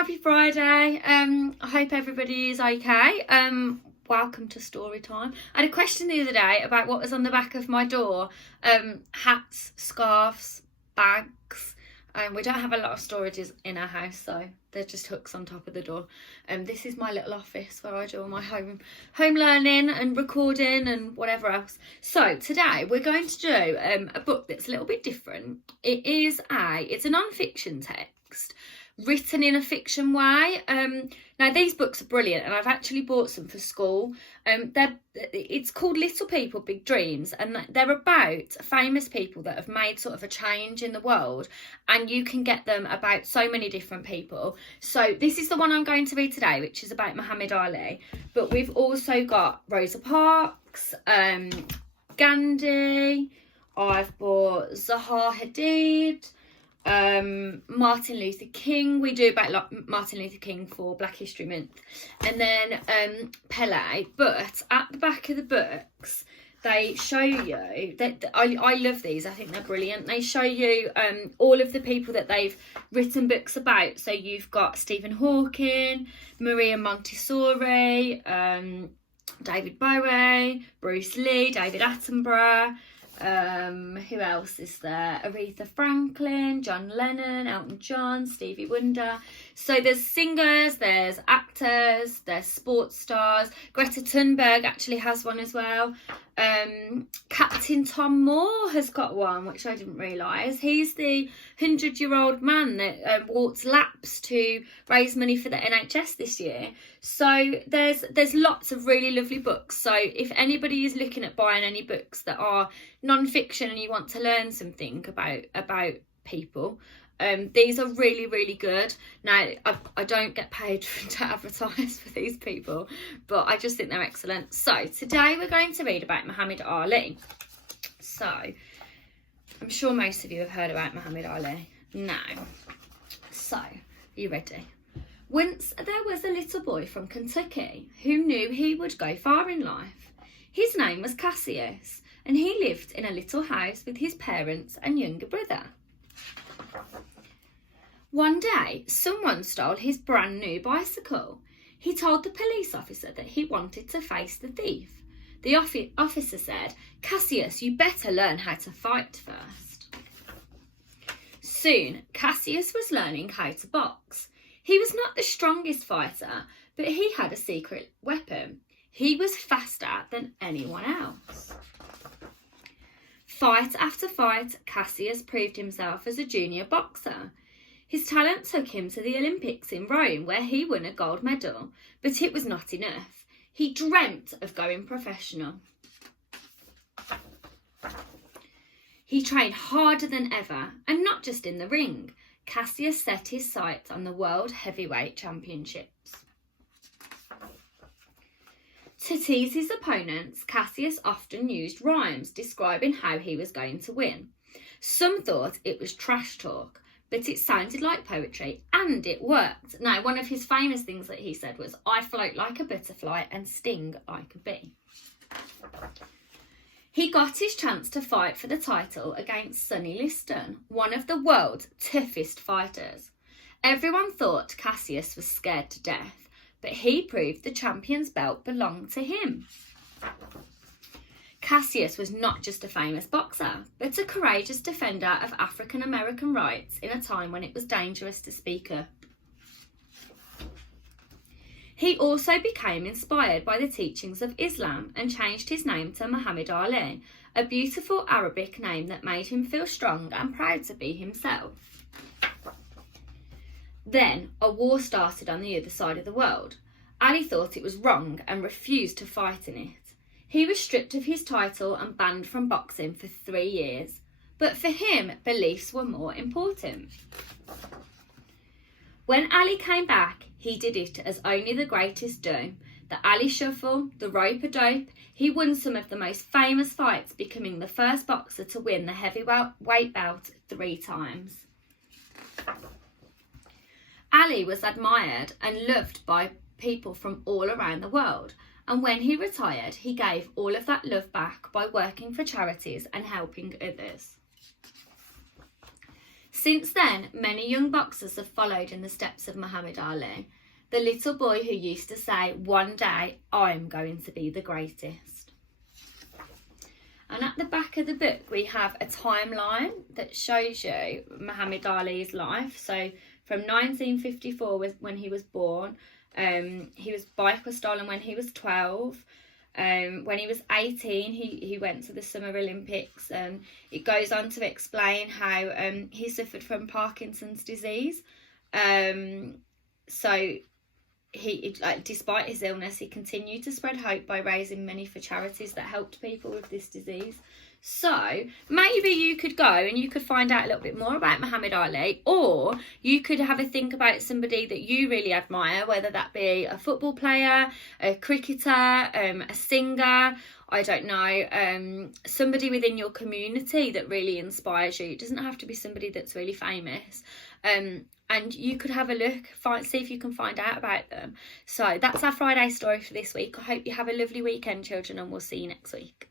happy Friday. I hope everybody is okay. Welcome to story time. I had a question the other day about what was on the back of my door. Hats, scarves, bags. We don't have a lot of storages in our house, so they're just hooks on top of the door. This is my little office where I do all my home learning and recording and whatever else. So today we're going to do a book that's a little bit different. It's a non-fiction text written in a fiction way. Now these books are brilliant, and I've actually bought some for school. It's called Little People Big Dreams, and they're about famous people that have made sort of a change in the world, and you can get them about so many different people. So this is the one I'm going to read today, which is about Muhammad Ali, but we've also got Rosa Parks, Gandhi, I've bought Zaha Hadid, Martin Luther King. We do about Martin Luther King for Black History Month, and then Pele. But at the back of the books they show you that I love these. I think they're brilliant. They show you all of the people that they've written books about. So you've got Stephen Hawking, Maria Montessori, David Bowie, Bruce Lee, David Attenborough. Who else is there? Aretha Franklin, John Lennon, Elton John, Stevie Wonder. So there's singers, there's actors, there's sports stars. Greta Thunberg actually has one as well. Captain Tom Moore has got one, which I didn't realise. He's the 100-year-old man that walked laps to raise money for the NHS this year. So there's lots of really lovely books. So if anybody is looking at buying any books that are non-fiction and you want to learn something about people, these are really, really good. Now, I don't get paid to advertise for these people, but I just think they're excellent. So today we're going to read about Muhammad Ali. So I'm sure most of you have heard about Muhammad Ali. Now, so are you ready? Once there was a little boy from Kentucky who knew he would go far in life. His name was Cassius, and he lived in a little house with his parents and younger brother. One day, someone stole his brand new bicycle. He told the police officer that he wanted to face the thief. The officer said, "Cassius, you better learn how to fight first." Soon, Cassius was learning how to box. He was not the strongest fighter, but he had a secret weapon. He was faster than anyone else. Fight after fight, Cassius proved himself as a junior boxer. His talent took him to the Olympics in Rome, where he won a gold medal, but it was not enough. He dreamt of going professional. He trained harder than ever, and not just in the ring. Cassius set his sights on the World Heavyweight Championships. To tease his opponents, Cassius often used rhymes describing how he was going to win. Some thought it was trash talk, but it sounded like poetry, and it worked. Now, one of his famous things that he said was, "I float like a butterfly and sting like a bee." He got his chance to fight for the title against Sonny Liston, one of the world's toughest fighters. Everyone thought Cassius was scared to death, but he proved the champion's belt belonged to him. Cassius was not just a famous boxer, but a courageous defender of African American rights in a time when it was dangerous to speak up. He also became inspired by the teachings of Islam and changed his name to Muhammad Ali, a beautiful Arabic name that made him feel strong and proud to be himself. Then a war started on the other side of the world. Ali thought it was wrong and refused to fight in it. He was stripped of his title and banned from boxing for 3 years. But for him, beliefs were more important. When Ali came back, he did it as only the greatest do. The Ali Shuffle, the rope-a-dope. He won some of the most famous fights, becoming the first boxer to win the heavyweight belt 3 times. Ali was admired and loved by people from all around the world, and when he retired, he gave all of that love back by working for charities and helping others. Since then, many young boxers have followed in the steps of Muhammad Ali, the little boy who used to say, "One day I'm going to be the greatest." And at the back of the book, we have a timeline that shows you Muhammad Ali's life. So from 1954, when he was born, his bike was stolen when he was 12. When he was 18, he went to the Summer Olympics, and it goes on to explain how he suffered from Parkinson's disease. So he, despite his illness, he continued to spread hope by raising money for charities that helped people with this disease. So maybe you could go and you could find out a little bit more about Muhammad Ali, or you could have a think about somebody that you really admire, whether that be a football player, a cricketer, a singer, I don't know, somebody within your community that really inspires you. It doesn't have to be somebody that's really famous. And you could have a look, see if you can find out about them. So that's our Friday story for this week. I hope you have a lovely weekend, children, and we'll see you next week.